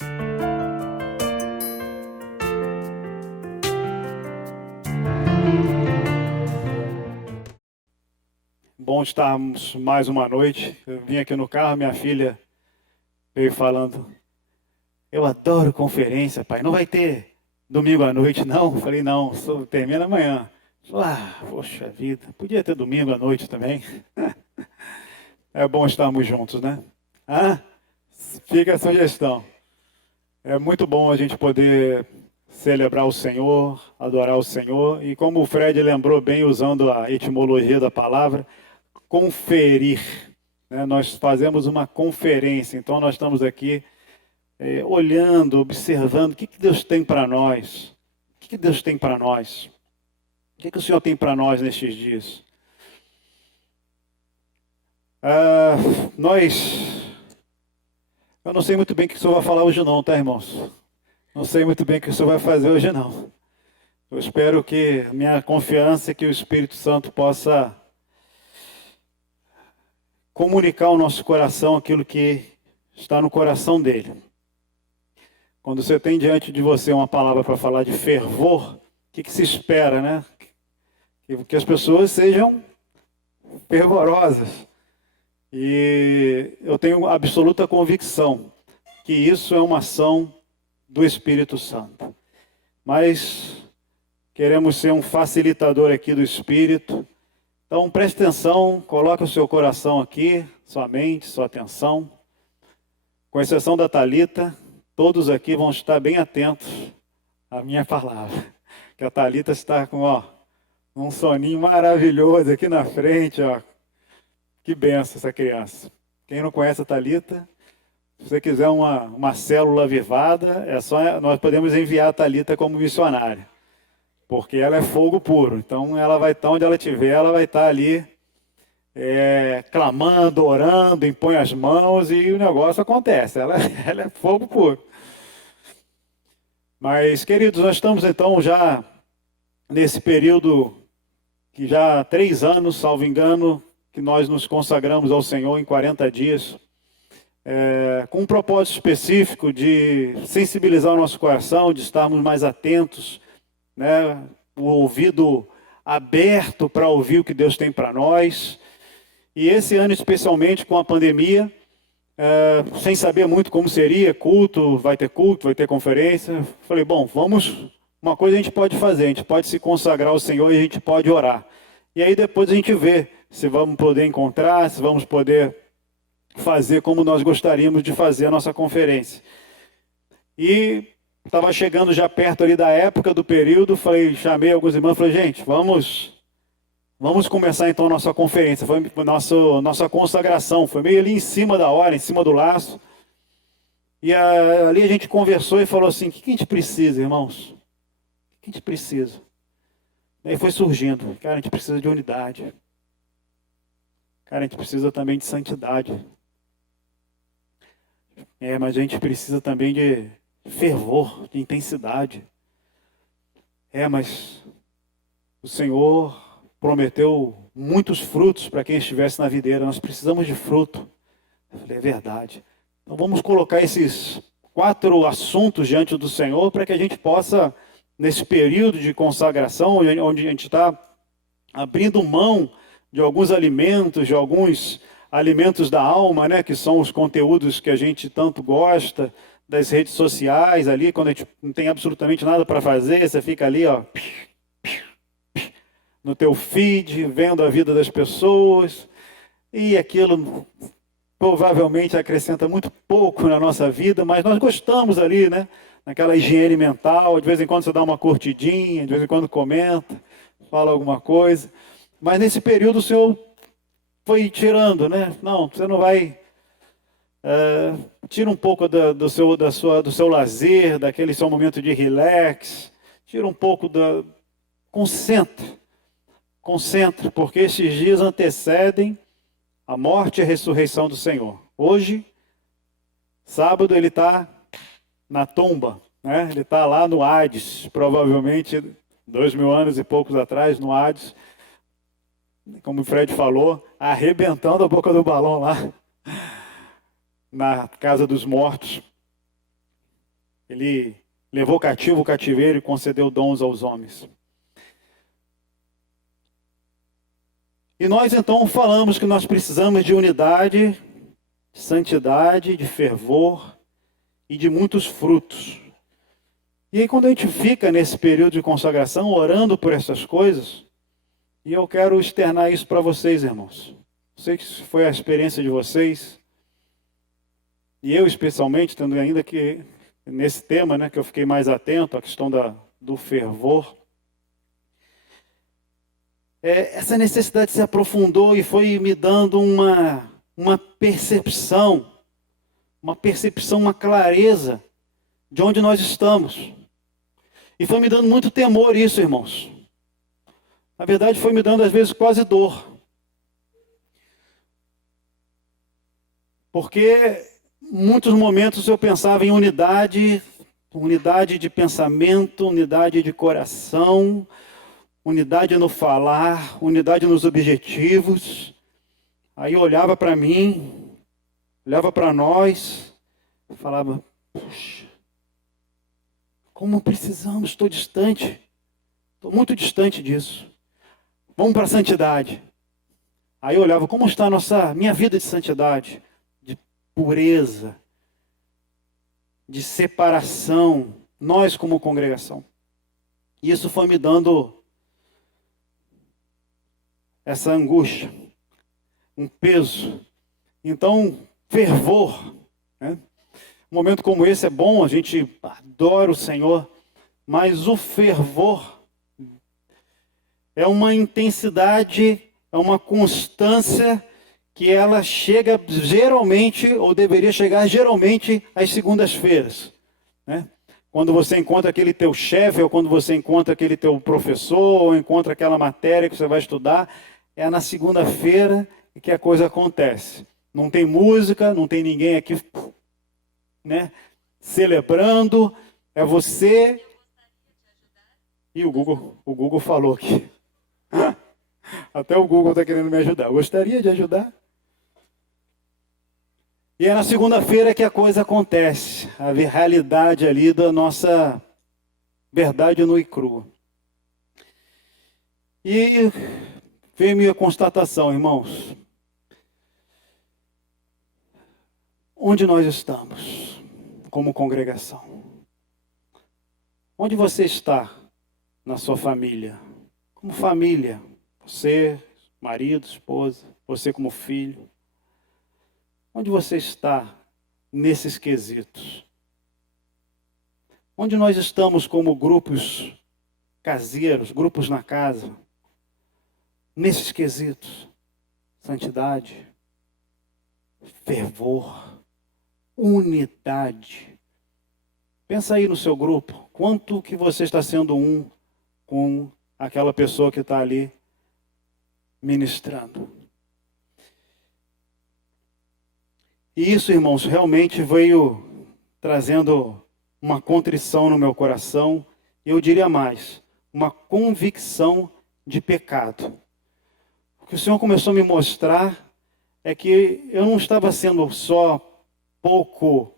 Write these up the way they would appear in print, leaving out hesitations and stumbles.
Bom estarmos mais uma noite. Eu vim aqui no carro, minha filha veio falando: eu adoro conferência, pai. Não vai ter domingo à noite, não? Eu falei: não, só termina amanhã. Falei: poxa vida, podia ter domingo à noite também. É bom estarmos juntos, né? Ah, fica a sugestão. É muito bom a gente poder celebrar o Senhor, adorar o Senhor. E como o Fred lembrou bem, usando a etimologia da palavra, conferir, né? Nós fazemos uma conferência, então nós estamos aqui olhando, observando o que Deus tem para nós. O que Deus tem para nós? O que o Senhor tem para nós nestes dias? Eu não sei muito bem o que o Senhor vai falar hoje não, tá, irmãos? Não sei muito bem o que o Senhor vai fazer hoje não. Eu espero que minha confiança é que o Espírito Santo possa comunicar ao nosso coração aquilo que está no coração dele. Quando você tem diante de você uma palavra para falar de fervor, o que se espera, né? Que as pessoas sejam fervorosas. E eu tenho absoluta convicção que isso é uma ação do Espírito Santo. Mas queremos ser um facilitador aqui do Espírito. Então preste atenção, coloque o seu coração aqui, sua mente, sua atenção. Com exceção da Thalita, todos aqui vão estar bem atentos à minha palavra. Que a Thalita está com um soninho maravilhoso aqui na frente. Que benção essa criança. Quem não conhece a Thalita, se você quiser uma célula avivada, nós podemos enviar a Thalita como missionária. Porque ela é fogo puro. Então ela vai estar onde ela estiver, ela vai estar ali clamando, orando, impõe as mãos e o negócio acontece. Ela é fogo puro. Mas, queridos, nós estamos então já nesse período que já há 3 anos, salvo engano, que nós nos consagramos ao Senhor em 40 dias, com um propósito específico de sensibilizar o nosso coração, de estarmos mais atentos, né, o ouvido aberto para ouvir o que Deus tem para nós. E esse ano, especialmente com a pandemia, sem saber muito como seria, culto, vai ter conferência, falei, bom, uma coisa a gente pode fazer, a gente pode se consagrar ao Senhor e a gente pode orar. E aí depois a gente vê se vamos poder encontrar, se vamos poder fazer como nós gostaríamos de fazer a nossa conferência. E estava chegando já perto ali da época do período, chamei alguns irmãos, falei, gente, vamos começar então a nossa conferência. Foi nossa consagração, foi meio ali em cima da hora, em cima do laço. E ali a gente conversou e falou assim, o que a gente precisa, irmãos? O que a gente precisa? E aí foi surgindo, cara, a gente precisa de unidade. Cara, a gente precisa também de santidade. Mas a gente precisa também de fervor, de intensidade. Mas o Senhor prometeu muitos frutos para quem estivesse na videira. Nós precisamos de fruto. Eu falei, é verdade. Então vamos colocar esses 4 assuntos diante do Senhor para que a gente possa, nesse período de consagração, onde a gente está abrindo mão de alguns alimentos da alma, né, que são os conteúdos que a gente tanto gosta, das redes sociais ali, quando a gente não tem absolutamente nada para fazer, você fica ali, no teu feed, vendo a vida das pessoas, e aquilo provavelmente acrescenta muito pouco na nossa vida, mas nós gostamos ali, né, naquela higiene mental, de vez em quando você dá uma curtidinha, de vez em quando comenta, fala alguma coisa. Mas nesse período o Senhor foi tirando, né? Não, você não vai... tira um pouco do seu lazer, daquele seu momento de relax. Tira um pouco Concentre, porque esses dias antecedem a morte e a ressurreição do Senhor. Hoje, sábado, ele está na tumba, né? Ele está lá no Hades, provavelmente 2000 anos e poucos atrás, no Hades, como o Fred falou, arrebentando a boca do balão lá, na casa dos mortos. Ele levou cativo o cativeiro e concedeu dons aos homens. E nós então falamos que nós precisamos de unidade, de santidade, de fervor e de muitos frutos. E aí quando a gente fica nesse período de consagração, orando por essas coisas, e eu quero externar isso para vocês, irmãos. Sei que isso foi a experiência de vocês, e eu especialmente, tendo ainda que nesse tema, né, que eu fiquei mais atento, a questão do fervor. Essa necessidade se aprofundou e foi me dando uma percepção, uma clareza de onde nós estamos. E foi me dando muito temor isso, irmãos. Na verdade, foi me dando às vezes quase dor. Porque muitos momentos eu pensava em unidade de pensamento, unidade de coração, unidade no falar, unidade nos objetivos. Aí eu olhava para mim, olhava para nós, e falava, puxa, como precisamos, estou distante, estou muito distante disso. Vamos para a santidade. Aí eu olhava, como está minha vida de santidade, de pureza, de separação, nós como congregação. E isso foi me dando essa angústia, um peso. Então, fervor, né? Um momento como esse é bom, a gente adora o Senhor, mas o fervor é uma intensidade, é uma constância que ela chega geralmente, ou deveria chegar geralmente, às segundas-feiras, né? Quando você encontra aquele teu chefe, ou quando você encontra aquele teu professor, ou encontra aquela matéria que você vai estudar, é na segunda-feira que a coisa acontece. Não tem música, não tem ninguém aqui, né, celebrando, é você e o Google falou aqui. Até o Google está querendo me ajudar. Eu gostaria de ajudar. E é na segunda-feira que a coisa acontece, a realidade ali da nossa verdade nua e crua. E veio minha constatação, irmãos. Onde nós estamos como congregação? Onde você está na sua família? Como família, você, marido, esposa, você como filho. Onde você está nesses quesitos? Onde nós estamos como grupos caseiros, grupos na casa? Nesses quesitos, santidade, fervor, unidade. Pensa aí no seu grupo, quanto que você está sendo um com aquela pessoa que está ali ministrando. E isso, irmãos, realmente veio trazendo uma contrição no meu coração, e eu diria mais, uma convicção de pecado. O que o Senhor começou a me mostrar é que eu não estava sendo só pouco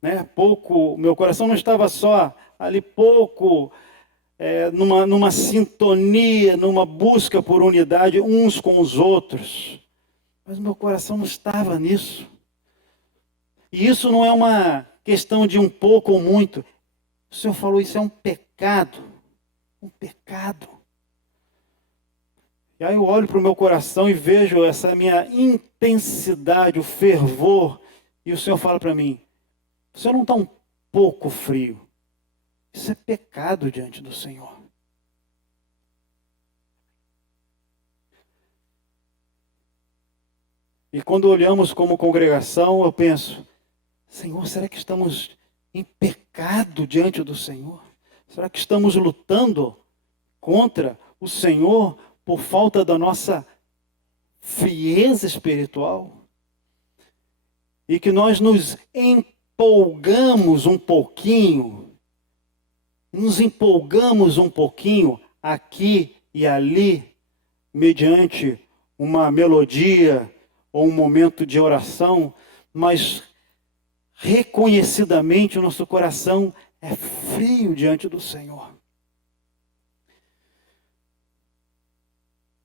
né? Pouco, meu coração não estava só ali pouco, numa sintonia, numa busca por unidade uns com os outros. Mas meu coração não estava nisso. E isso não é uma questão de um pouco ou muito. O Senhor falou, isso é um pecado. Um pecado. E aí eu olho para o meu coração e vejo essa minha intensidade, o fervor. E o Senhor fala para mim, você não está um pouco frio. Isso é pecado diante do Senhor. E quando olhamos como congregação, eu penso, Senhor, será que estamos em pecado diante do Senhor? Será que estamos lutando contra o Senhor por falta da nossa frieza espiritual? E que nós nos empolgamos um pouquinho, aqui e ali, mediante uma melodia ou um momento de oração, mas reconhecidamente o nosso coração é frio diante do Senhor.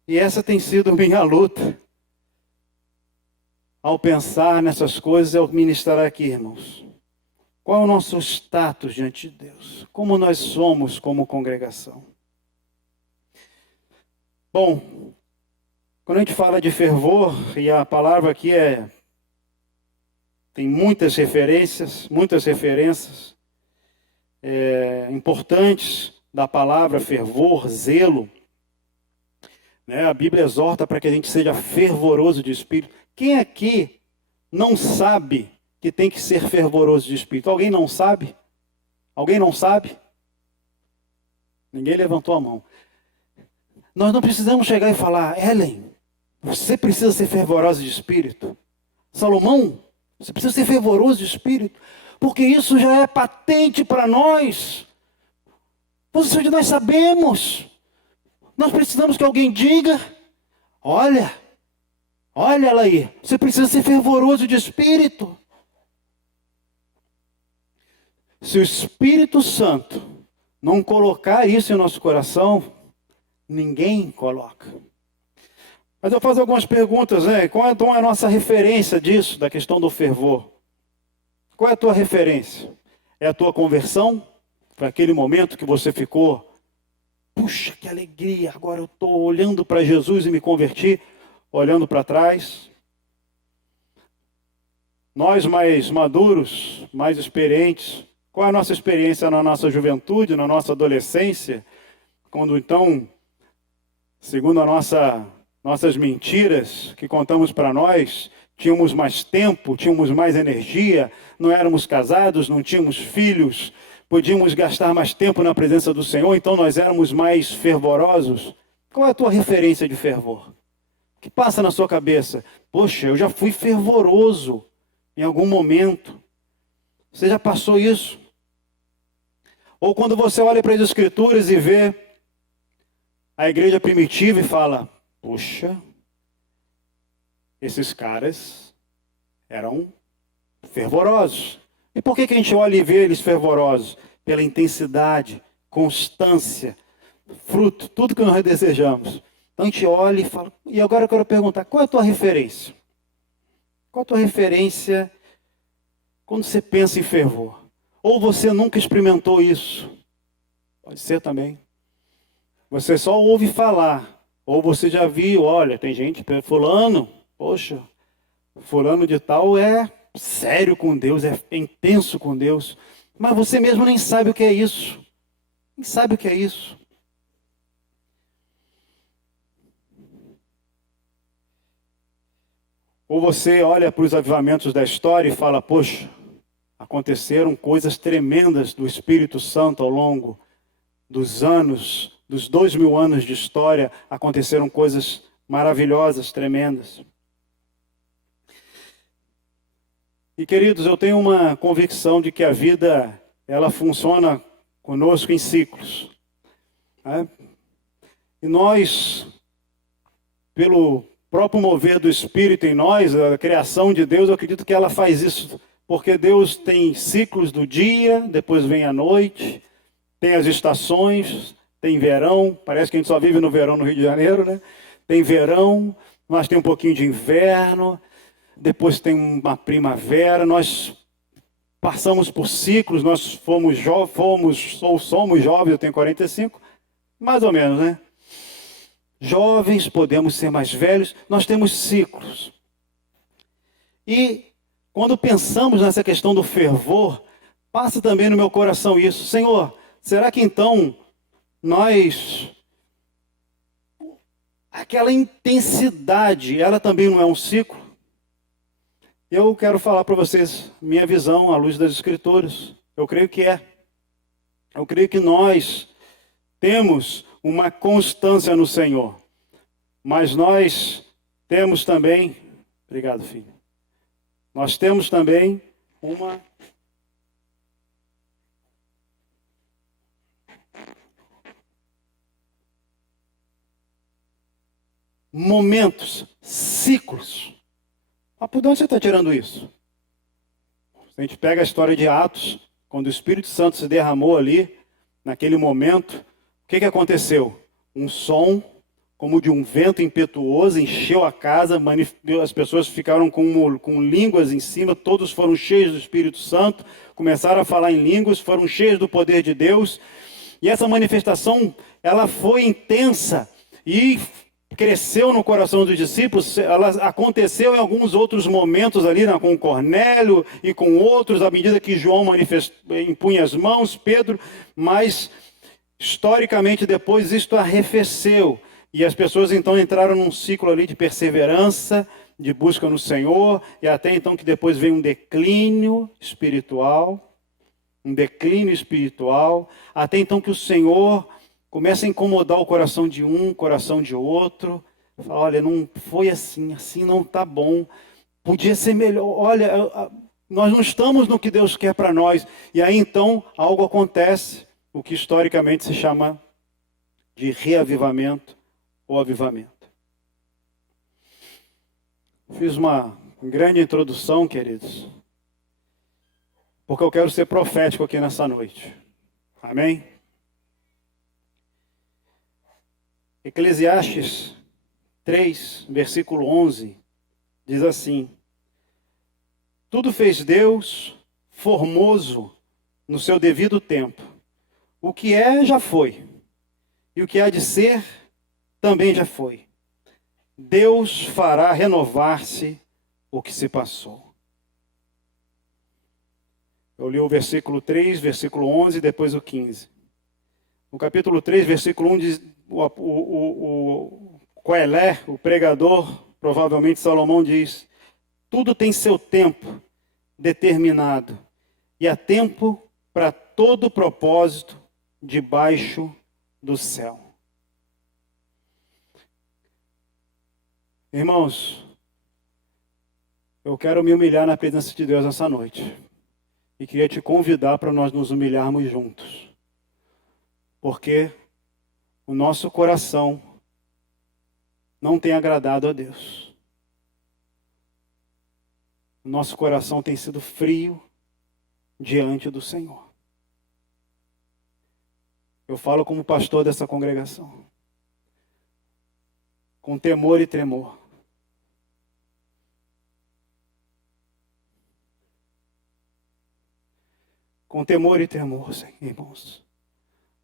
E essa tem sido minha luta ao pensar nessas coisas, ao ministrar aqui, irmãos. Qual é o nosso status diante de Deus? Como nós somos como congregação? Bom, quando a gente fala de fervor, e a palavra aqui tem muitas referências importantes da palavra fervor, zelo. Né? A Bíblia exorta para que a gente seja fervoroso de espírito. Quem aqui não sabe que tem que ser fervoroso de espírito? Alguém não sabe? Alguém não sabe? Ninguém levantou a mão. Nós não precisamos chegar e falar, Ellen, você precisa ser fervorosa de espírito. Salomão, você precisa ser fervoroso de espírito. Porque isso já é patente para nós. Nós sabemos. Nós precisamos que alguém diga, olha ela aí, você precisa ser fervoroso de espírito. Se o Espírito Santo não colocar isso em nosso coração, ninguém coloca. Mas eu faço algumas perguntas, né? Qual é a nossa referência disso, da questão do fervor? Qual é a tua referência? É a tua conversão? Foi aquele momento que você ficou, puxa, que alegria, agora eu estou olhando para Jesus e me converti, olhando para trás. Nós mais maduros, mais experientes, qual é a nossa experiência na nossa juventude, na nossa adolescência? Quando então, segundo nossas mentiras que contamos para nós, tínhamos mais tempo, tínhamos mais energia, não éramos casados, não tínhamos filhos, podíamos gastar mais tempo na presença do Senhor, então nós éramos mais fervorosos. Qual é a tua referência de fervor? O que passa na sua cabeça? Poxa, eu já fui fervoroso em algum momento. Você já passou isso? Ou quando você olha para as Escrituras e vê a igreja primitiva e fala, puxa, esses caras eram fervorosos. E por que a gente olha e vê eles fervorosos? Pela intensidade, constância, fruto, tudo que nós desejamos. Então a gente olha e fala, e agora eu quero perguntar, qual é a tua referência? Qual é a tua referência quando você pensa em fervor? Ou você nunca experimentou isso? Pode ser também. Você só ouve falar. Ou você já viu, olha, tem gente, fulano, poxa, fulano de tal é sério com Deus, é intenso com Deus. Mas você mesmo nem sabe o que é isso. Nem sabe o que é isso. Ou você olha para os avivamentos da história e fala, poxa, aconteceram coisas tremendas do Espírito Santo ao longo dos anos, dos 2000 anos de história, aconteceram coisas maravilhosas, tremendas. E queridos, eu tenho uma convicção de que a vida, ela funciona conosco em ciclos. Né? E nós, pelo próprio mover do Espírito em nós, a criação de Deus, eu acredito que ela faz isso, porque Deus tem ciclos do dia, depois vem a noite, tem as estações, tem verão, parece que a gente só vive no verão no Rio de Janeiro, né? Tem verão, nós tem um pouquinho de inverno, depois tem uma primavera, nós passamos por ciclos, nós somos jovens, eu tenho 45, mais ou menos, né? Jovens, podemos ser mais velhos, nós temos ciclos. E quando pensamos nessa questão do fervor, passa também no meu coração isso. Senhor, será que então aquela intensidade, ela também não é um ciclo? Eu quero falar para vocês minha visão à luz das Escrituras. Eu creio que é. Eu creio que nós temos uma constância no Senhor. Mas nós temos também... Obrigado, filho. Nós temos também momentos, ciclos. Mas por onde você está tirando isso? Se a gente pega a história de Atos, quando o Espírito Santo se derramou ali, naquele momento, o que aconteceu? Um som como de um vento impetuoso encheu a casa, as pessoas ficaram com línguas em cima, todos foram cheios do Espírito Santo, começaram a falar em línguas, foram cheios do poder de Deus, e essa manifestação, ela foi intensa e cresceu no coração dos discípulos. Ela aconteceu em alguns outros momentos ali, com Cornélio e com outros, à medida que João impunha as mãos, Pedro, mas historicamente depois isto arrefeceu. E as pessoas então entraram num ciclo ali de perseverança, de busca no Senhor, e até então que depois veio um declínio espiritual, até então que o Senhor começa a incomodar o coração de um, o coração de outro. Fala, olha, não foi assim não está bom, podia ser melhor, olha, nós não estamos no que Deus quer para nós. E aí então algo acontece, o que historicamente se chama de reavivamento ou avivamento. Fiz uma grande introdução, queridos, porque eu quero ser profético aqui nessa noite. Amém? Eclesiastes 3, versículo 11, diz assim: tudo fez Deus formoso no seu devido tempo. O que é, já foi. E o que há de ser, também já foi. Deus fará renovar-se o que se passou. Eu li o versículo 3, versículo 11, depois o 15. No capítulo 3, versículo 1, diz, o Coelé, o pregador, provavelmente Salomão, diz: tudo tem seu tempo determinado, e há tempo para todo propósito debaixo do céu. Irmãos, eu quero me humilhar na presença de Deus essa noite. E queria te convidar para nós nos humilharmos juntos. Porque o nosso coração não tem agradado a Deus. O nosso coração tem sido frio diante do Senhor. Eu falo como pastor dessa congregação. Com temor e tremor. Com temor e tremor, irmãos.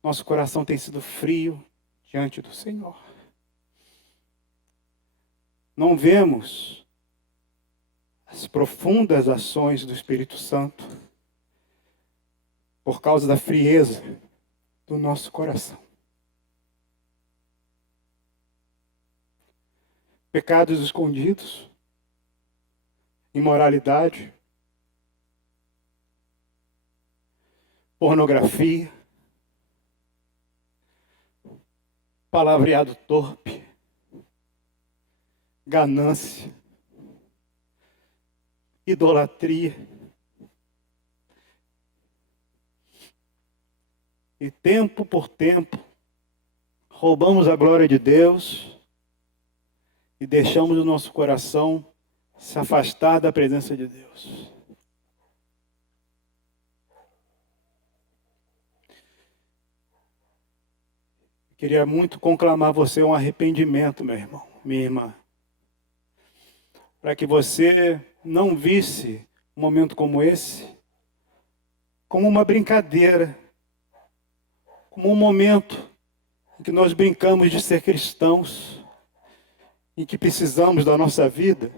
Nosso coração tem sido frio diante do Senhor. Não vemos as profundas ações do Espírito Santo por causa da frieza do nosso coração. Pecados escondidos, imoralidade, pornografia, palavreado torpe, ganância, idolatria. E tempo por tempo, roubamos a glória de Deus e deixamos o nosso coração se afastar da presença de Deus. Queria muito conclamar você um arrependimento, meu irmão, minha irmã. Para que você não visse um momento como esse como uma brincadeira, como um momento em que nós brincamos de ser cristãos, em que precisamos da nossa vida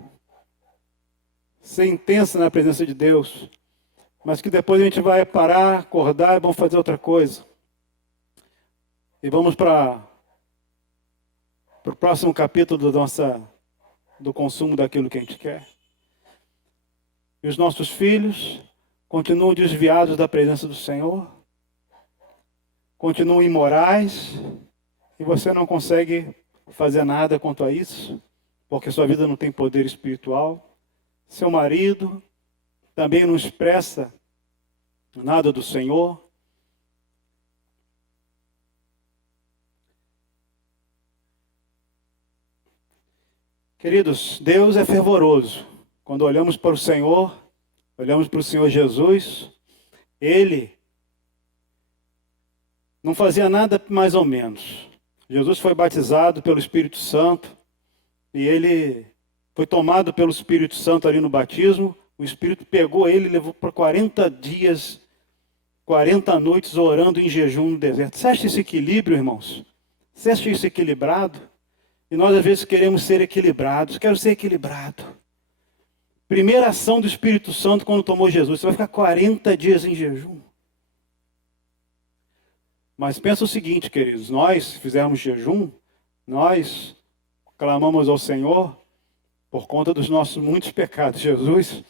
ser intensa na presença de Deus, mas que depois a gente vai parar, acordar e vamos fazer outra coisa. E vamos para o próximo capítulo do consumo daquilo que a gente quer. E os nossos filhos continuam desviados da presença do Senhor, continuam imorais, e você não consegue fazer nada quanto a isso, porque sua vida não tem poder espiritual. Seu marido também não expressa nada do Senhor. Queridos, Deus é fervoroso. Quando olhamos para o Senhor, olhamos para o Senhor Jesus, ele não fazia nada mais ou menos. Jesus foi batizado pelo Espírito Santo e ele foi tomado pelo Espírito Santo ali no batismo. O Espírito pegou ele e levou para 40 dias, 40 noites orando em jejum no deserto. Você acha esse equilíbrio, irmãos? Você acha isso equilibrado? E nós às vezes queremos ser equilibrados. Quero ser equilibrado. Primeira ação do Espírito Santo quando tomou Jesus. Você vai ficar 40 dias em jejum. Mas pensa o seguinte, queridos. Nós, se fizermos jejum, nós clamamos ao Senhor por conta dos nossos muitos pecados. Jesus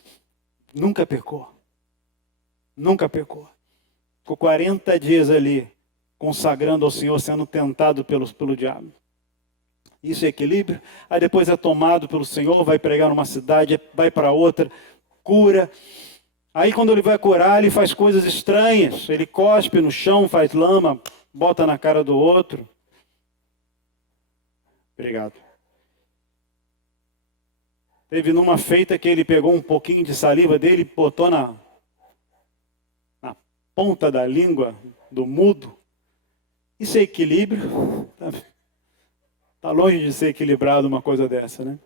nunca pecou. Nunca pecou. Ficou 40 dias ali, consagrando ao Senhor, sendo tentado pelo diabo. Isso é equilíbrio. Aí depois é tomado pelo Senhor, vai pregar numa cidade, vai para outra, cura. Aí quando ele vai curar, ele faz coisas estranhas. Ele cospe no chão, faz lama, bota na cara do outro. Obrigado. Teve numa feita que ele pegou um pouquinho de saliva dele e botou na ponta da língua do mudo. Isso é equilíbrio? Está longe de ser equilibrado uma coisa dessa, né?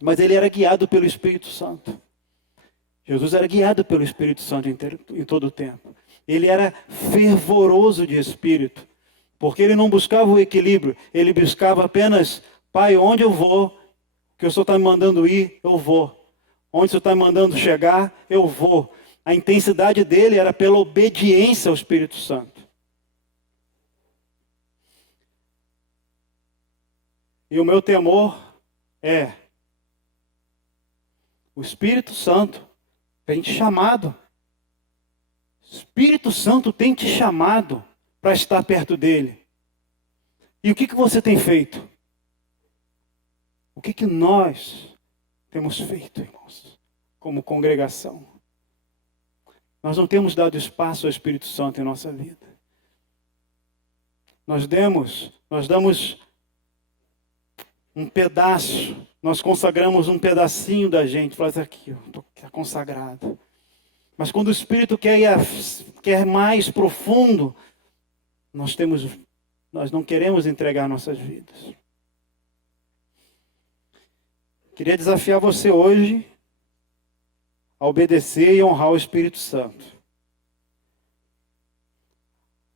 Mas ele era guiado pelo Espírito Santo. Jesus era guiado pelo Espírito Santo em todo o tempo. Ele era fervoroso de espírito, porque ele não buscava o equilíbrio, ele buscava apenas, Pai, onde eu vou, que o Senhor está me mandando ir, eu vou. Onde o Senhor está me mandando chegar, eu vou. A intensidade dele era pela obediência ao Espírito Santo. E o meu temor é o Espírito Santo tem te chamado. O Espírito Santo tem te chamado para estar perto dele. E o que você tem feito? O que nós temos feito, irmãos, como congregação? Nós não temos dado espaço ao Espírito Santo em nossa vida. Nós damos um pedaço, nós consagramos um pedacinho da gente, fala assim, aqui, estou consagrado. Mas quando o Espírito quer mais profundo, nós não queremos entregar nossas vidas. Queria desafiar você hoje a obedecer e honrar o Espírito Santo.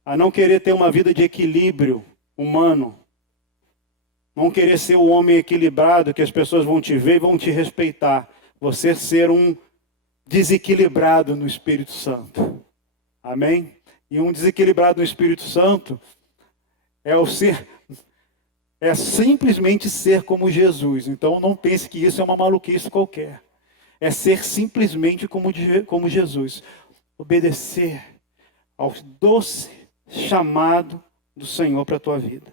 A não querer ter uma vida de equilíbrio humano. Não querer ser o homem equilibrado que as pessoas vão te ver e vão te respeitar. Você ser um desequilibrado no Espírito Santo. Amém? E um desequilibrado no Espírito Santo é simplesmente ser como Jesus. Então não pense que isso é uma maluquice qualquer. É ser simplesmente como Jesus. Obedecer ao doce chamado do Senhor para a tua vida.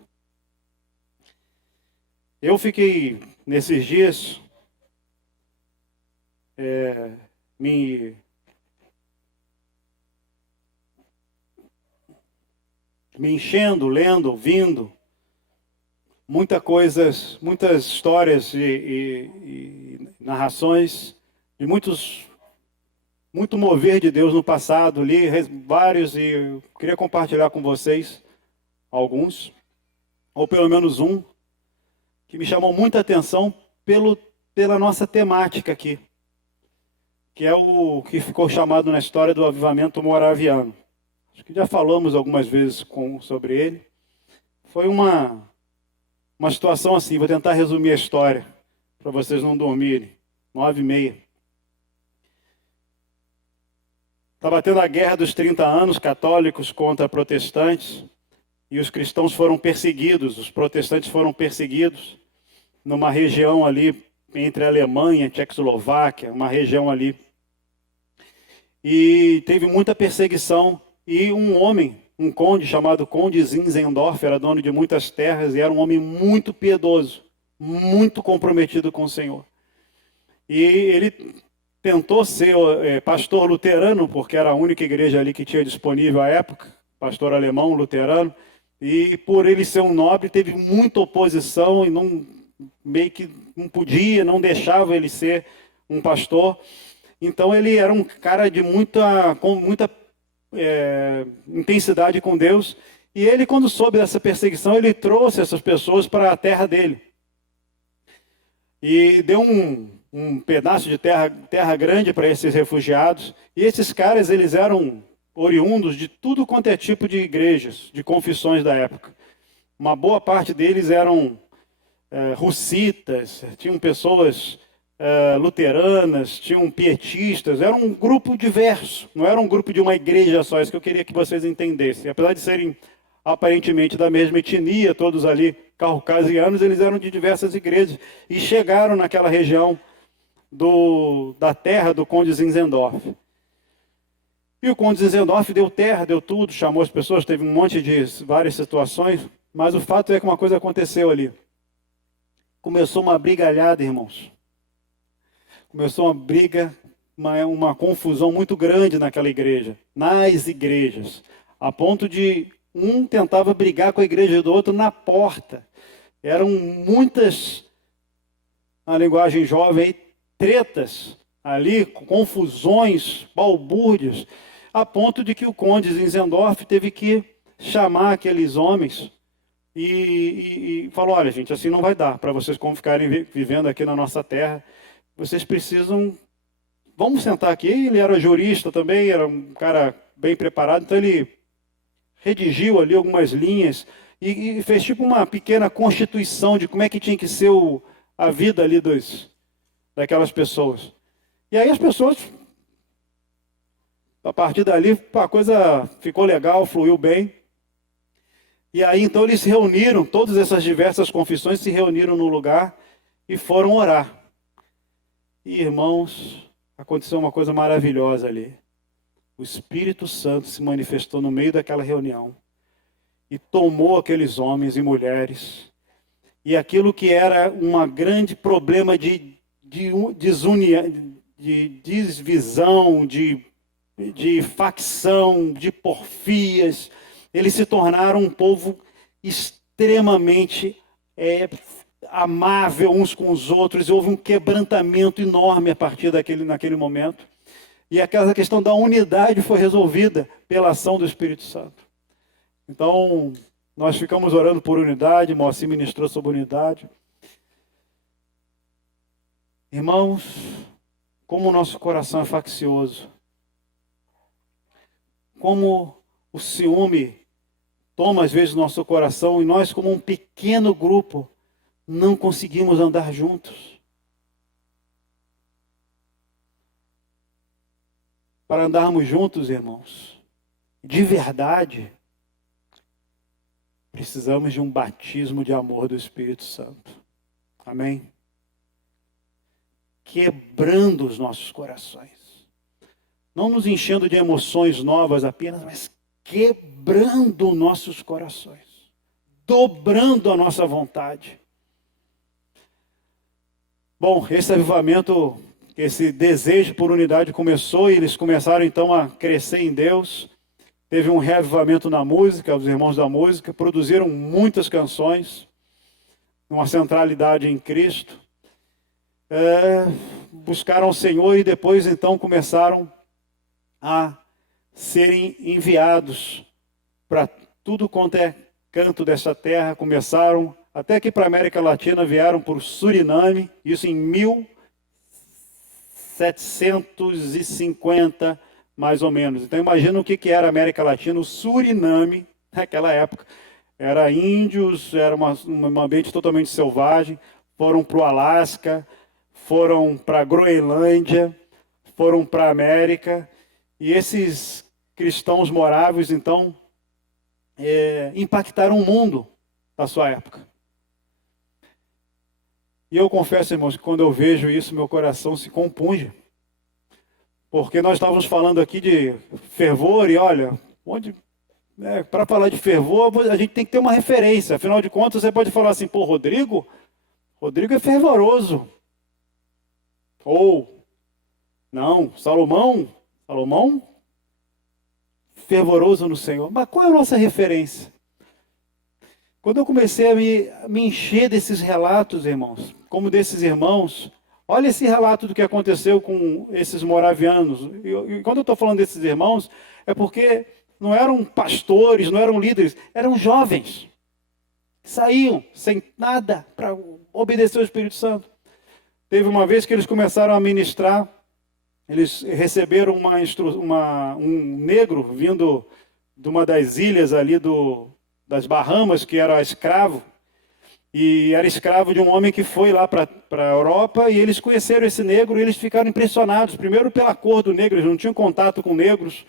Eu fiquei, nesses dias, me enchendo, lendo, ouvindo, muitas histórias e narrações de muito mover de Deus no passado. Li vários e eu queria compartilhar com vocês alguns, ou pelo menos um, que me chamou muita atenção pela nossa temática aqui, que é o que ficou chamado na história do avivamento moraviano. Acho que já falamos algumas vezes sobre ele. Foi uma situação assim, vou tentar resumir a história, para vocês não dormirem. 9h30. Estava tendo a guerra dos 30 anos, católicos contra protestantes, e os cristãos foram perseguidos, os protestantes foram perseguidos, numa região ali entre a Alemanha e a Tchecoslováquia, uma região ali. E teve muita perseguição, e um homem, um conde chamado Conde Zinzendorf, era dono de muitas terras, e era um homem muito piedoso, muito comprometido com o Senhor. E ele tentou ser pastor luterano, porque era a única igreja ali que tinha disponível à época, pastor alemão luterano, e por ele ser um nobre, teve muita oposição, e meio que não podia, não deixava ele ser um pastor. Então ele era um cara com muita intensidade com Deus. E ele, quando soube dessa perseguição, ele trouxe essas pessoas para a terra dele. E deu um pedaço de terra grande para esses refugiados. E esses caras, eles eram oriundos de tudo quanto é tipo de igrejas, de confissões da época. Uma boa parte deles eram russitas, tinham pessoas luteranas, tinham pietistas, era um grupo diverso, não era um grupo de uma igreja só, isso que eu queria que vocês entendessem. Apesar de serem aparentemente da mesma etnia, todos ali caucasianos, eles eram de diversas igrejas e chegaram naquela região da terra do Conde Zinzendorf. E o Conde Zinzendorf deu terra, deu tudo, chamou as pessoas, teve um monte de várias situações, mas o fato é que uma coisa aconteceu ali. Começou uma brigalhada, irmãos. Começou uma briga, uma confusão muito grande naquela igreja, nas igrejas, a ponto de um tentava brigar com a igreja do outro na porta. Eram muitas, na linguagem jovem, tretas ali, confusões, balbúrdias, a ponto de que o Conde Zinzendorf teve que chamar aqueles homens e falou: olha, gente, assim não vai dar para vocês como ficarem vivendo aqui na nossa terra. Vocês precisam, vamos sentar aqui. Ele era jurista também, era um cara bem preparado, então ele redigiu ali algumas linhas e fez tipo uma pequena constituição de como é que tinha que ser a vida ali daquelas pessoas. E aí as pessoas, a partir dali, a coisa ficou legal, fluiu bem. E aí então eles se reuniram, todas essas diversas confissões se reuniram no lugar e foram orar. E, irmãos, aconteceu uma coisa maravilhosa ali. O Espírito Santo se manifestou no meio daquela reunião e tomou aqueles homens e mulheres. E aquilo que era um grande problema de desvisão, de facção, de porfias, eles se tornaram um povo extremamente amável uns com os outros, e houve um quebrantamento enorme a partir naquele momento. E aquela questão da unidade foi resolvida pela ação do Espírito Santo. Então, nós ficamos orando por unidade, Moacir ministrou sobre unidade. Irmãos, como o nosso coração é faccioso, como o ciúme toma às vezes o nosso coração, e nós, como um pequeno grupo, não conseguimos andar juntos. Para andarmos juntos, irmãos, de verdade, precisamos de um batismo de amor do Espírito Santo. Amém? Quebrando os nossos corações. Não nos enchendo de emoções novas apenas, mas quebrando nossos corações. Dobrando a nossa vontade. Bom, esse avivamento, esse desejo por unidade começou, e eles começaram então a crescer em Deus. Teve um reavivamento na música, os irmãos da música produziram muitas canções, uma centralidade em Cristo. Buscaram o Senhor e depois então começaram a serem enviados para tudo quanto é canto dessa terra. Começaram até aqui para a América Latina, vieram por Suriname, isso em 1750, mais ou menos. Então imagina o que era a América Latina, o Suriname, naquela época. Era índios, era um ambiente totalmente selvagem. Foram para o Alasca, foram para a Groenlândia, foram para a América. E esses cristãos moráveis, então, impactaram o mundo da sua época. E eu confesso, irmãos, que quando eu vejo isso, meu coração se compunge. Porque nós estávamos falando aqui de fervor, e olha, para falar de fervor, a gente tem que ter uma referência. Afinal de contas, você pode falar assim: pô, Rodrigo é fervoroso. Ou, não, Salomão, fervoroso no Senhor. Mas qual é a nossa referência? Quando eu comecei a me encher desses relatos, irmãos, como desses irmãos, Olha esse relato do que aconteceu com esses moravianos. E quando eu estou falando desses irmãos, é porque não eram pastores, não eram líderes, eram jovens. Saíam sem nada para obedecer ao Espírito Santo. Teve uma vez que eles começaram a ministrar, eles receberam um negro vindo de uma das ilhas ali das Bahamas, que era escravo. E era escravo de um homem que foi lá para a Europa, e eles conheceram esse negro e eles ficaram impressionados. Primeiro pela cor do negro, eles não tinham contato com negros,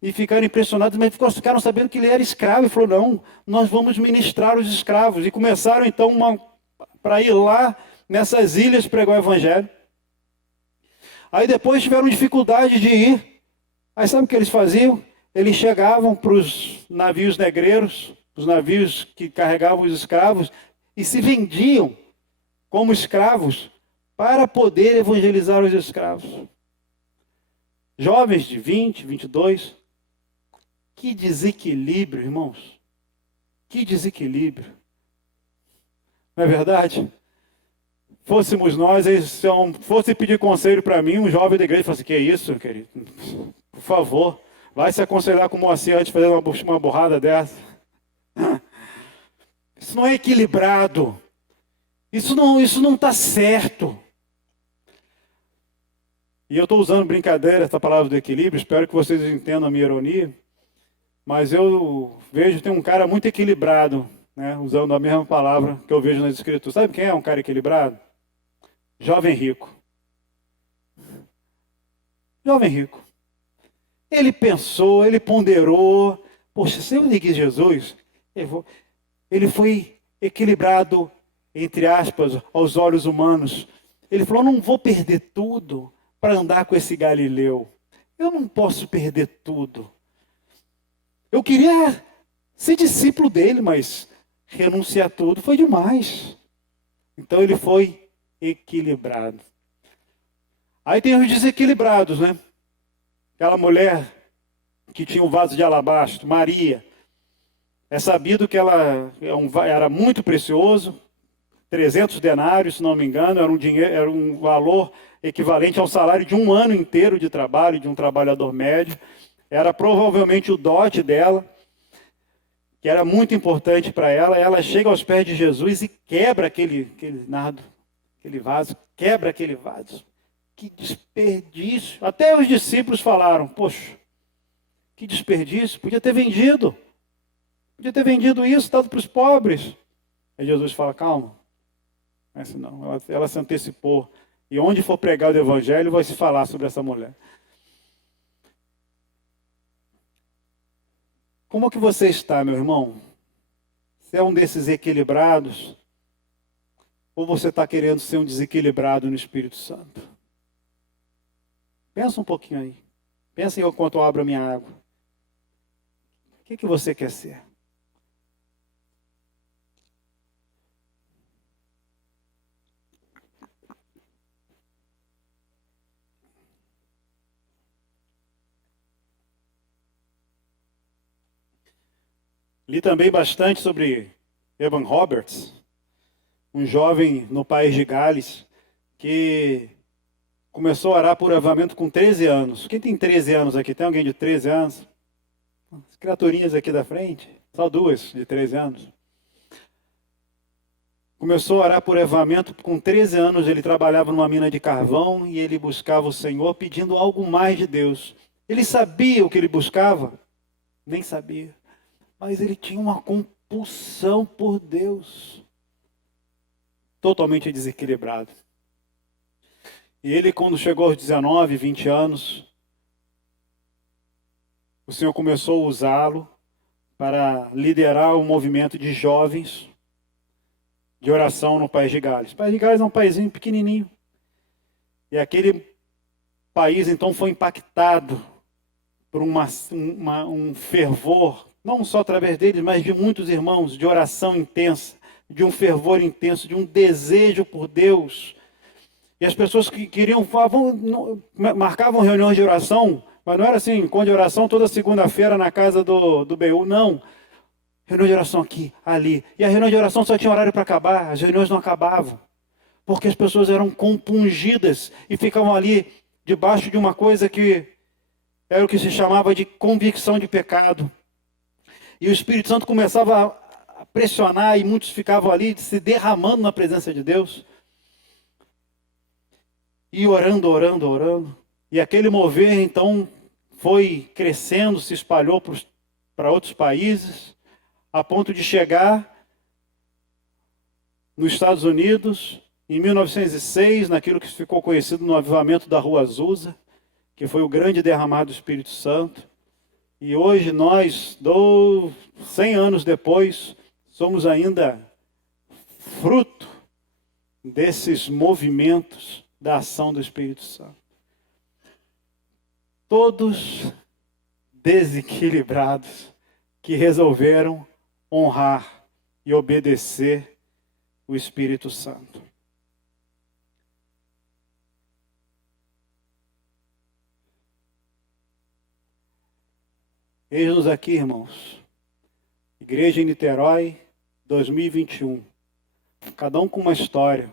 e ficaram impressionados, mas ficaram sabendo que ele era escravo. E falou, não, nós vamos ministrar os escravos. E começaram então para ir lá nessas ilhas pregar o evangelho. Aí depois tiveram dificuldade de ir. Aí sabe o que eles faziam? Eles chegavam para os navios negreiros, os navios que carregavam os escravos, e se vendiam como escravos para poder evangelizar os escravos. Jovens de 20, 22. Que desequilíbrio, irmãos. Que desequilíbrio. Não é verdade? Fôssemos nós, se fosse pedir conselho para mim, um jovem da igreja, falasse, que é isso, querido? Por favor, vai se aconselhar com o Moacir antes de fazer uma burrada dessa. Isso não é equilibrado. Isso não está certo. E eu estou usando brincadeira, essa palavra do equilíbrio, espero que vocês entendam a minha ironia. Mas eu vejo que tem um cara muito equilibrado, né, usando a mesma palavra que eu vejo nas Escrituras. Sabe quem é um cara equilibrado? Jovem rico. Jovem rico. Ele pensou, ele ponderou. Poxa, se eu seguir Jesus, ele foi equilibrado, entre aspas, aos olhos humanos. Ele falou, não vou perder tudo para andar com esse Galileu. Eu não posso perder tudo. Eu queria ser discípulo dele, mas renunciar a tudo foi demais. Então ele foi equilibrado. Aí tem os desequilibrados, né? Aquela mulher que tinha um vaso de alabastro, Maria. É sabido que ela era muito precioso, 300 denários, se não me engano, era um valor equivalente ao salário de um ano inteiro de trabalho, de um trabalhador médio. Era provavelmente o dote dela, que era muito importante para ela. Ela chega aos pés de Jesus e quebra aquele vaso, quebra aquele vaso. Que desperdício. Até os discípulos falaram, poxa, que desperdício, podia ter vendido isso, dado para os pobres. Aí Jesus fala, calma, não é assim não. Ela se antecipou. E onde for pregado o evangelho, vai se falar sobre essa mulher. Como que você está, meu irmão? Você é um desses equilibrados? Ou você está querendo ser um desequilibrado no Espírito Santo? Pensa um pouquinho aí. Pensa enquanto eu abro a minha água. O que você quer ser? Li também bastante sobre Evan Roberts, um jovem no país de Gales, que começou a orar por avivamento com 13 anos. Quem tem 13 anos aqui? Tem alguém de 13 anos? As criaturinhas aqui da frente, só duas de 13 anos. Começou a orar por avivamento com 13 anos, ele trabalhava numa mina de carvão e ele buscava o Senhor pedindo algo mais de Deus. Ele sabia o que ele buscava? Nem sabia. Mas ele tinha uma compulsão por Deus. Totalmente desequilibrado. E ele, quando chegou aos 19, 20 anos, o Senhor começou a usá-lo para liderar um movimento de jovens de oração no país de Gales. O país de Gales é um paísinho pequenininho. E aquele país, então, foi impactado por um fervor, não só através deles, mas de muitos irmãos, de oração intensa, de um fervor intenso, de um desejo por Deus. E as pessoas que queriam, marcavam reuniões de oração, mas não era assim, encontro de oração toda segunda-feira na casa do BU, não. Reunião de oração aqui, ali. E a reunião de oração só tinha horário para acabar, as reuniões não acabavam. porque as pessoas eram compungidas e ficavam ali debaixo de uma coisa que era o que se chamava de convicção de pecado. E o Espírito Santo começava a pressionar e muitos ficavam ali se derramando na presença de Deus. E orando, orando, orando. E aquele mover, então, foi crescendo, se espalhou para outros países, a ponto de chegar nos Estados Unidos, em 1906, naquilo que ficou conhecido no avivamento da Rua Azusa, que foi o grande derramado do Espírito Santo. E hoje nós, 100 anos depois, somos ainda fruto desses movimentos da ação do Espírito Santo. Todos desequilibrados que resolveram honrar e obedecer o Espírito Santo. Eis-nos aqui, irmãos. Igreja em Niterói, 2021. Cada um com uma história,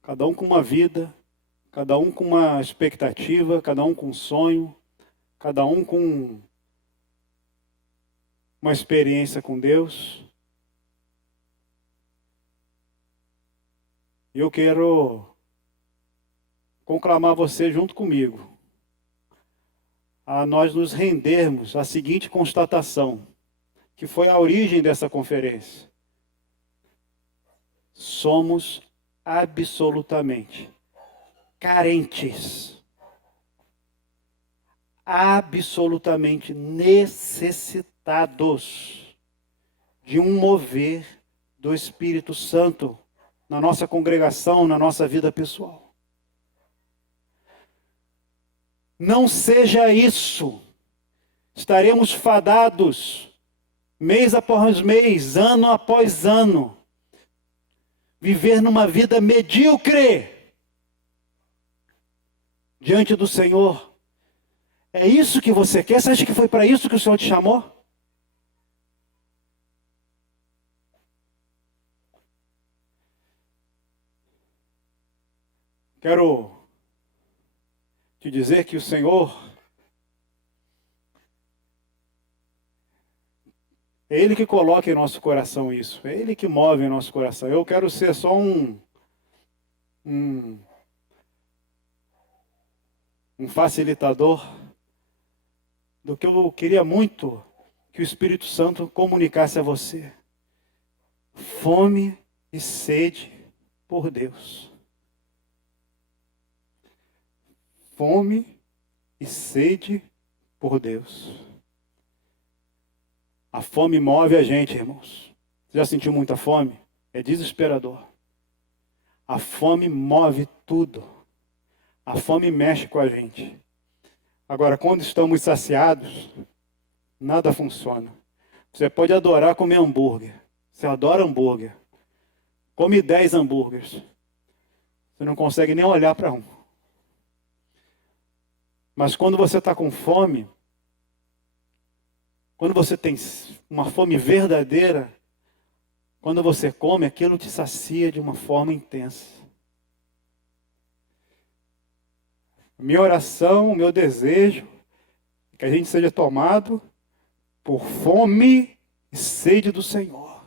cada um com uma vida, cada um com uma expectativa, cada um com um sonho, cada um com uma experiência com Deus. E eu quero conclamar você junto comigo a nós nos rendermos à seguinte constatação, que foi a origem dessa conferência. Somos absolutamente carentes, absolutamente necessitados de um mover do Espírito Santo na nossa congregação, na nossa vida pessoal. Não seja isso. Estaremos fadados, mês após mês, ano após ano, viver numa vida medíocre diante do Senhor. É isso que você quer? Você acha que foi para isso que o Senhor te chamou? Quero te dizer que o Senhor, é Ele que coloca em nosso coração isso. É Ele que move em nosso coração. Eu quero ser só um facilitador do que eu queria muito que o Espírito Santo comunicasse a você. Fome e sede por Deus. Fome e sede por Deus. A fome move a gente, irmãos. Você já sentiu muita fome? É desesperador. A fome move tudo. A fome mexe com a gente. Agora, quando estamos saciados, nada funciona. Você pode adorar comer hambúrguer. Você adora hambúrguer. Come 10 hambúrgueres. Você não consegue nem olhar para um. Mas quando você está com fome, quando você tem uma fome verdadeira, quando você come, aquilo te sacia de uma forma intensa. Minha oração, meu desejo, é que a gente seja tomado por fome e sede do Senhor.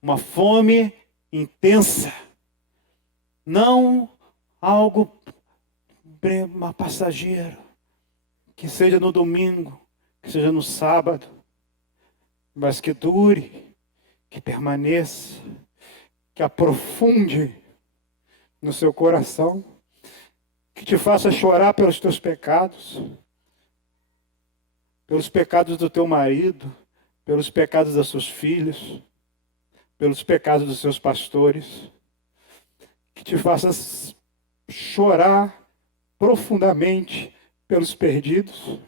Uma fome intensa. Não algo passageiro, que seja no domingo, que seja no sábado, mas que dure, que permaneça, que aprofunde no seu coração, que te faça chorar pelos teus pecados, pelos pecados do teu marido, pelos pecados dos seus filhos, pelos pecados dos seus pastores, que te faça chorar profundamente pelos perdidos,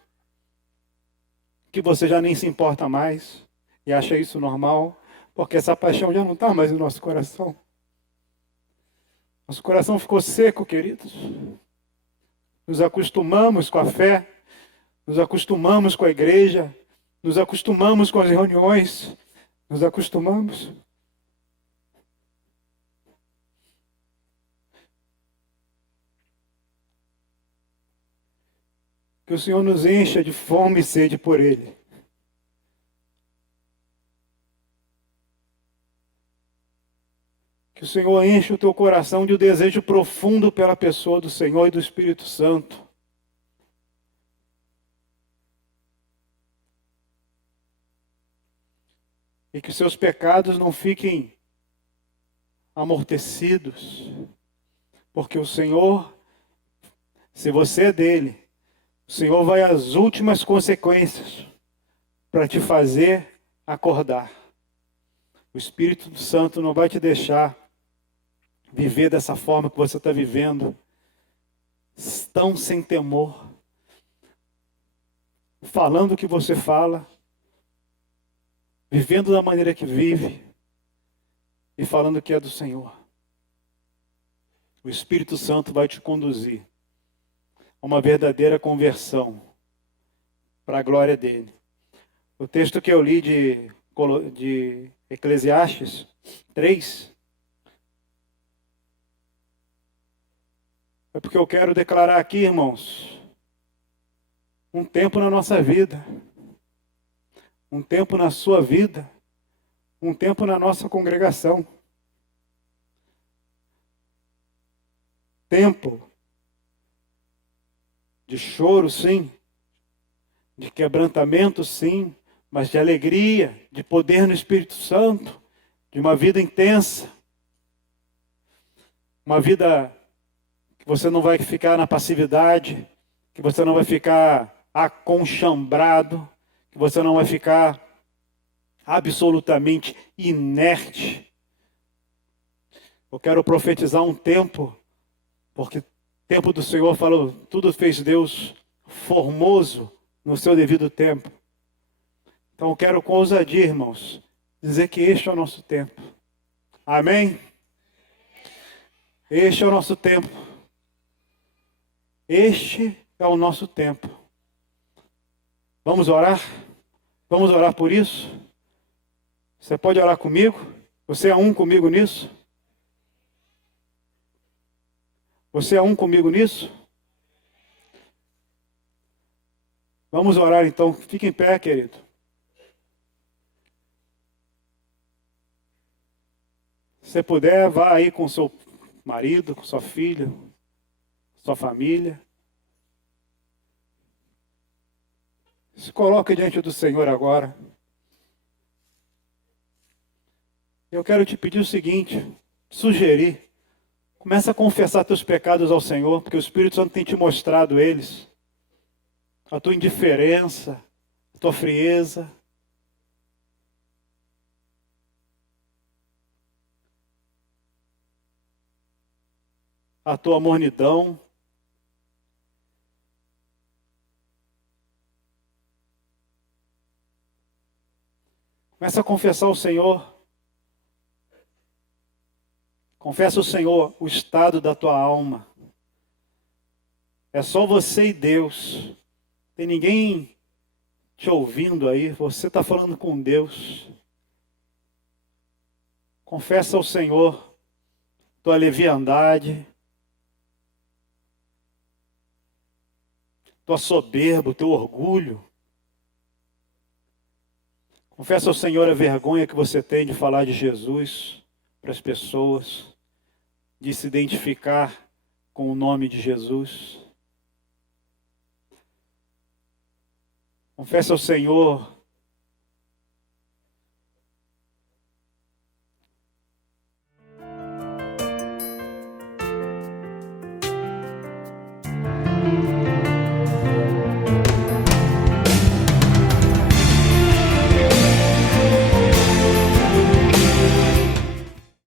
que você já nem se importa mais e acha isso normal, porque essa paixão já não está mais no nosso coração. Nosso coração ficou seco, queridos. Nos acostumamos com a fé, nos acostumamos com a igreja, nos acostumamos com as reuniões, nos acostumamos. Que o Senhor nos encha de fome e sede por Ele. Que o Senhor enche o teu coração de um desejo profundo pela pessoa do Senhor e do Espírito Santo. E que os seus pecados não fiquem amortecidos. Porque o Senhor, se você é dele, o Senhor vai às últimas consequências para te fazer acordar. O Espírito Santo não vai te deixar viver dessa forma que você está vivendo, tão sem temor, falando o que você fala, vivendo da maneira que vive e falando que é do Senhor. O Espírito Santo vai te conduzir a uma verdadeira conversão para a glória dele. O texto que eu li de Eclesiastes 3 é porque eu quero declarar aqui, irmãos, um tempo na nossa vida, um tempo na sua vida, um tempo na nossa congregação. Tempo de choro, sim, de quebrantamento, sim, mas de alegria, de poder no Espírito Santo, de uma vida intensa, uma vida que você não vai ficar na passividade, que você não vai ficar aconchambrado, que você não vai ficar absolutamente inerte. Eu quero profetizar um tempo, porque o tempo do Senhor falou, tudo fez Deus formoso no seu devido tempo. Então eu quero com ousadia, irmãos, dizer que este é o nosso tempo. Amém? Este é o nosso tempo. Este é o nosso tempo. Vamos orar? Vamos orar por isso? Você pode orar comigo? Você é um comigo nisso? Você é um comigo nisso? Vamos orar então. Fique em pé, querido. Se você puder, vá aí com seu marido, com sua filha, sua família. Se coloque diante do Senhor agora. Eu quero te pedir o seguinte, sugerir. Começa a confessar teus pecados ao Senhor, porque o Espírito Santo tem te mostrado eles. A tua indiferença, a tua frieza. A tua mornidão. Começa a confessar ao Senhor. Confessa ao Senhor o estado da tua alma. É só você e Deus. Tem ninguém te ouvindo aí. Você está falando com Deus. Confessa ao Senhor tua leviandade, tua soberba, teu orgulho. Confessa ao Senhor a vergonha que você tem de falar de Jesus para as pessoas, de se identificar com o nome de Jesus. Confessa ao Senhor